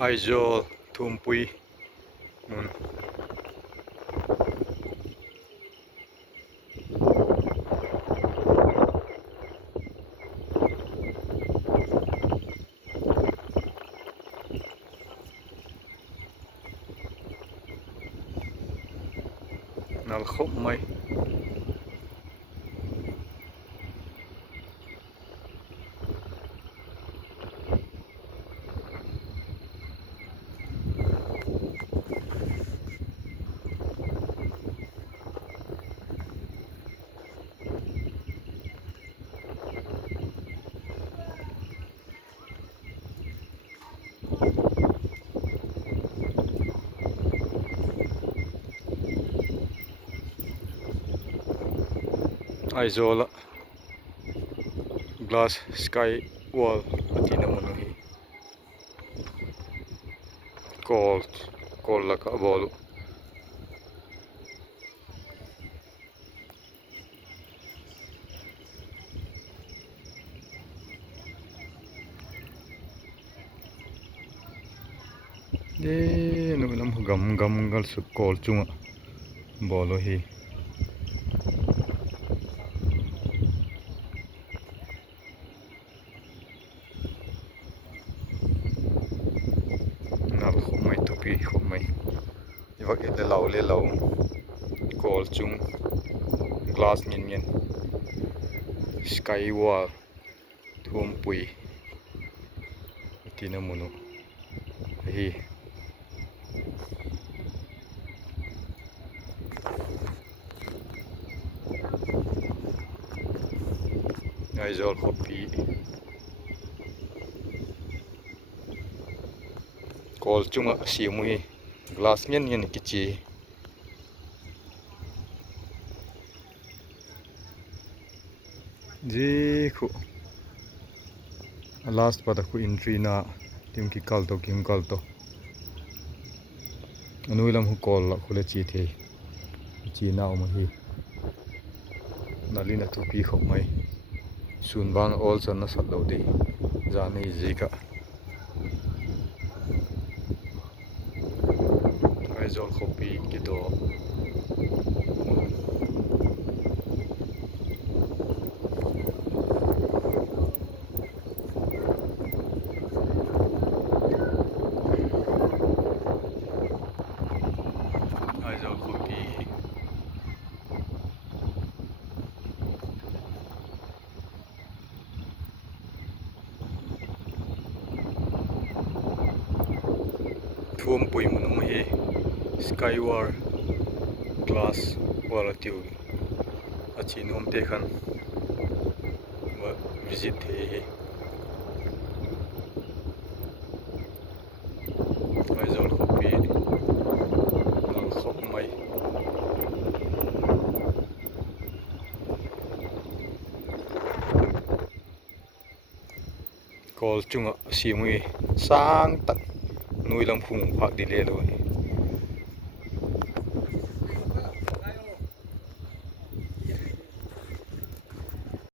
Aizawl Thuampui nun nal khop mai Aizawl glass Skywall atina munu hi call laka bolu de nu lam gam gal su call chunga bolu hi nal khop mai tupi khop mai iwak le lau call chung glass ngin Skywall Thuampui tina munu hi Aizawl khopi call chunga siamui glass ngin kichi ji khu last pada khu entry na tim ki kal to anuilam hu call la khule chi the chi na ma hi nalina tu pi khop mai sun bang all san na sat lo de jani zika Aizawl khopi ki do Aizawl khopi Thuampui munu hi Skywall glass wala tiu achi nom te khan wa visit the Aizawl khopi nal khop mai call chunga siamui sang tak nuilam phung phak di le lo